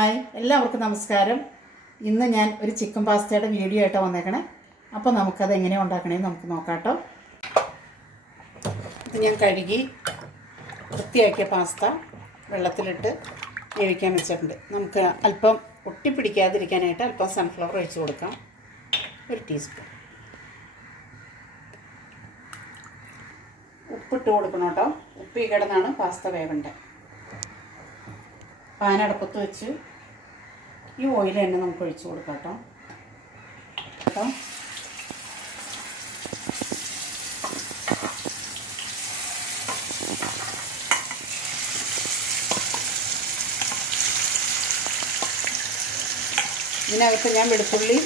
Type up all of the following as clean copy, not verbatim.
Hi, എല്ലാവർക്കും നമസ്കാരം. ഇന്ന് ഞാൻ ഒരു ചിക്കൻ പാസ്തയുടെ വീഡിയോ ആയിട്ടാണ് വന്നേക്കണേ. അപ്പോൾ നമുക്കത് എങ്ങനെയാണ് ഉണ്ടാക്കണേന്ന് നമുക്ക് നോക്കാം കേട്ടോ. ഇത് ഞാൻ കഴുകി വൃത്തിയാക്കിയ പാസ്ത വെള്ളത്തിലിട്ട് വേവിക്കാൻ വെച്ചിട്ടുണ്ട്. നമുക്ക് അല്പം ഒട്ടിപ്പിടിക്കാതിരിക്കാനായിട്ട് അല്പം സൺഫ്ലവർ ഒഴിച്ച് കൊടുക്കാം. 1 ടീസ്പൂൺ ഉപ്പിട്ട് കൊടുക്കണം കേട്ടോ. ഉപ്പി കിടന്നാണ് പാസ്ത വേവേണ്ടത്. പാനടപ്പത്ത് വെച്ച് ഈ ഓയിൽ തന്നെ നമുക്ക് ഒഴിച്ച് കൊടുക്കാം കേട്ടോ. ഇതിനകത്ത് ഞാൻ വെളുത്തുള്ളി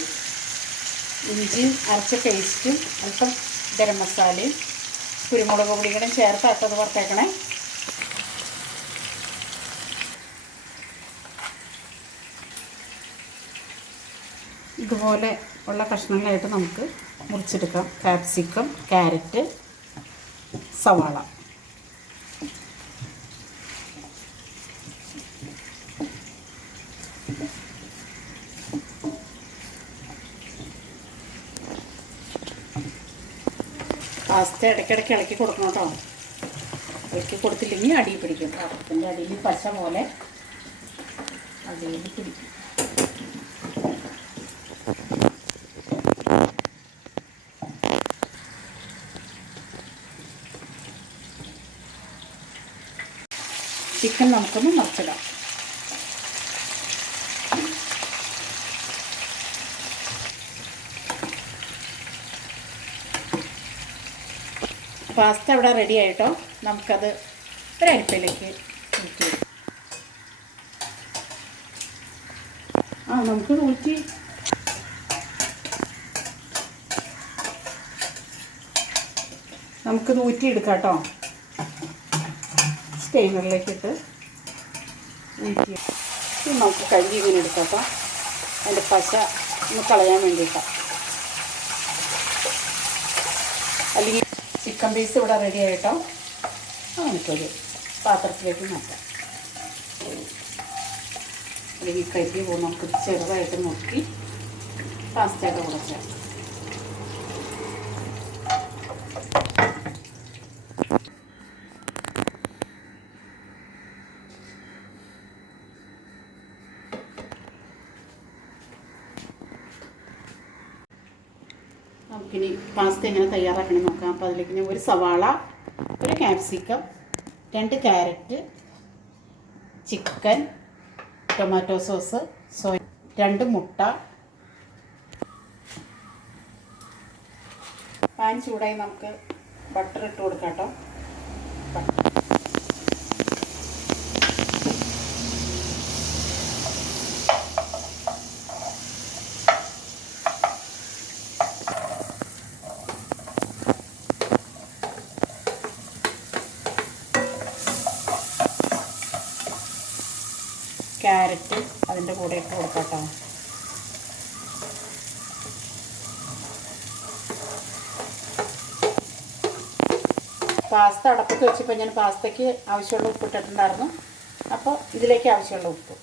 ഇഞ്ചി അരച്ച പേസ്റ്റും അല്പം ഗരം മസാലയും കുരുമുളക് പൊടികളും ചേർത്ത് അട്ടത് വറുത്തേക്കണേ. ഇതുപോലെ ഉള്ള കഷ്ണങ്ങളായിട്ട് നമുക്ക് മുറിച്ചെടുക്കാം. കാപ്സിക്കം, ക്യാരറ്റ്, സവാള. പാസ്ത ഇടയ്ക്കിടയ്ക്ക് ഇളക്കി കൊടുക്കണം കേട്ടോ. ഇളക്കി കൊടുത്തില്ലെങ്കിൽ അടിയിൽ പിടിക്കും. പാത്രത്തിൻ്റെ അടിയിൽ പശ പോലെ അടിയിൽ പിടിക്കും. ചിക്കൻ നമുക്കൊന്ന് മറിച്ചിടാം. പാസ്ത ഇവിടെ റെഡി ആയിട്ടോ. നമുക്കത് ഒരു അരിപ്പയിലേക്ക് ഊറ്റി നമുക്ക് ഊറ്റി നമുക്കിത് ഊറ്റിയെടുക്കാം കേട്ടോ. സ്റ്റെയിനറിലേക്കിട്ട് ഊറ്റി നമുക്ക് കഴുകി ഇങ്ങനെ എടുക്കാം കേട്ടോ. അതിൻ്റെ പശ ഒന്ന് കളയാൻ വേണ്ടിയിട്ടാണ്. അല്ലെങ്കിൽ ചിക്കൻ പീസ് ഇവിടെ റെഡി ആയിട്ടോ. നമുക്കൊരു പാത്രത്തിലേക്ക് മാറ്റാം. അല്ലെങ്കിൽ കരിഞ്ഞ് പോകും. നമുക്ക് ചെറുതായിട്ട് നോക്കി പാസ്തയുടെ കൂടെ ചേർക്കാം. നമുക്കിനി പാസ്ത എങ്ങനെ തയ്യാറാക്കണം നോക്കാം. അപ്പോൾ അതിലേക്ക് ഞാൻ 1 സവാള, 1 capsicum, 2 carrot, chicken, tomato sauce, 2 മുട്ട. പാൻ ചൂടായി നമുക്ക് ബട്ടർ ഇട്ട് കൊടുക്കാം കേട്ടോ. ക്യാരറ്റ് അതിൻ്റെ കൂടെ ഇട്ട് കൊടുക്കാം കേട്ടോ. പാസ്ത അടപ്പത്ത് വെച്ചപ്പോൾ ഞാൻ പാസ്തയ്ക്ക് ആവശ്യമുള്ള ഉപ്പ് ഇട്ടിട്ടുണ്ടായിരുന്നു. അപ്പോൾ ഇതിലേക്ക് ആവശ്യമുള്ള ഉപ്പ്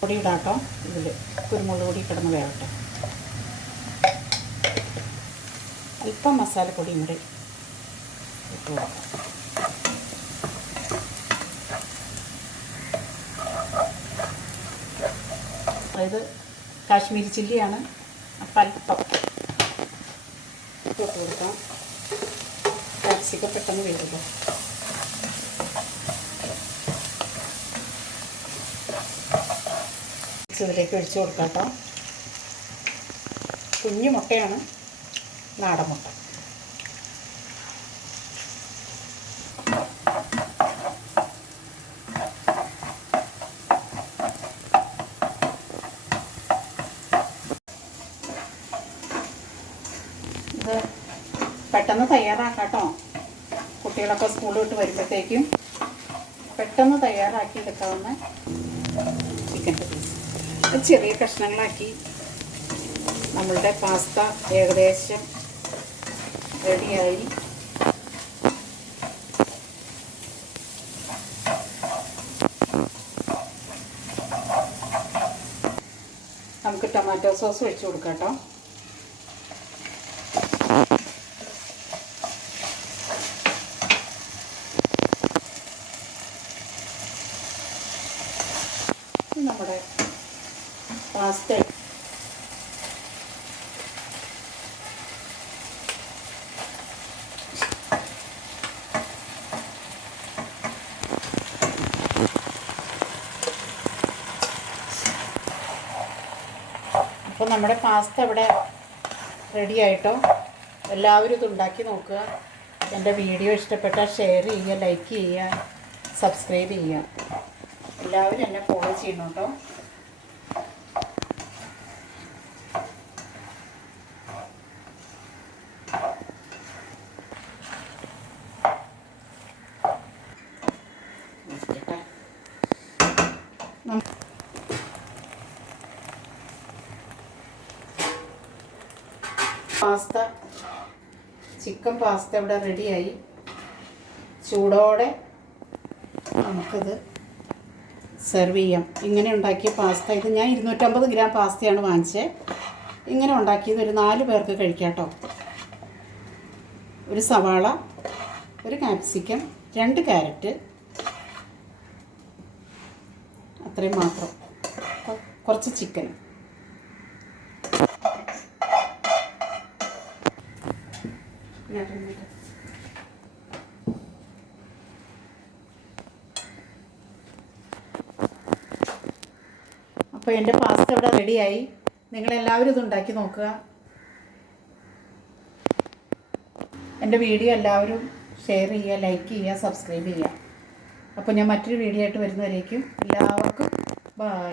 പൊടി ഇടാം കേട്ടോ. ഇതിൽ കുരുമുളക് പൊടി കിടന്ന് വേവട്ടെ. അല്പം മസാലപ്പൊടിയും കൂടി ഇട്ട് കൊടുക്കാം. അതായത് കാശ്മീരി ചില്ലിയാണ്. അപ്പം അല്പം ഇട്ട് കൊടുക്കാം. കാപ്സിക്കം പെട്ടെന്ന് വേവില്ല. ഇതിലേക്ക് ഒഴിച്ച് കൊടുക്കാം കേട്ടോ. കുഞ്ഞു മുട്ടയാണ്, നാടൻ മുട്ട. പെട്ടെന്ന് തയ്യാറാക്കാം കേട്ടോ. കുട്ടികളൊക്കെ സ്കൂളിൽ വിട്ട് വരുമ്പോഴത്തേക്കും പെട്ടെന്ന് തയ്യാറാക്കി എടുക്കാവുന്ന ചിക്കൻ്റെ പീസ് ചെറിയ കഷ്ണങ്ങളാക്കി നമ്മളുടെ പാസ്ത ഏകദേശം റെഡിയായി. നമുക്ക് ടൊമാറ്റോ സോസ് ഒഴിച്ച് കൊടുക്കാം കേട്ടോ. നമ്മുടെ പാസ്ത അപ്പോൾ നമ്മുടെ പാസ്ത ഇവിടെ റെഡി ആയിട്ടോ. എല്ലാവരും ഇത് ഉണ്ടാക്കി നോക്കുക. എൻ്റെ വീഡിയോ ഇഷ്ടപ്പെട്ടാൽ ഷെയർ ചെയ്യുക, ലൈക്ക് ചെയ്യുക, സബ്സ്ക്രൈബ് ചെയ്യുക. എല്ലാവരും എന്നെ ഫോളോ ചെയ്യണം കേട്ടോ. പാസ്ത ചിക്കൻ പാസ്ത ഇവിടെ റെഡിയായി. ചൂടോടെ നമുക്കിത് സെർവ് ചെയ്യാം. ഇങ്ങനെ ഉണ്ടാക്കിയ പാസ്ത, ഇത് ഞാൻ 250 ഗ്രാം പാസ്തയാണ് വാങ്ങിച്ചത്. ഇങ്ങനെ ഉണ്ടാക്കിയത് ഒരു 4 പേർക്ക് കഴിക്കാം കേട്ടോ. ഒരു സവാള, ഒരു കാപ്സിക്കം, 2 ക്യാരറ്റ്, അത്രയും മാത്രം. കുറച്ച് ചിക്കൻ. അപ്പോൾ എൻ്റെ പാസ്ത ഇവിടെ റെഡിയായി. നിങ്ങളെല്ലാവരും ഇത് ഉണ്ടാക്കി നോക്കുക. എൻ്റെ വീഡിയോ എല്ലാവരും ഷെയർ ചെയ്യുക, ലൈക്ക് ചെയ്യുക, സബ്സ്ക്രൈബ് ചെയ്യുക. അപ്പോൾ ഞാൻ മറ്റൊരു വീഡിയോ ആയിട്ട് വരുന്നവരേക്കും എല്ലാവർക്കും ബൈ.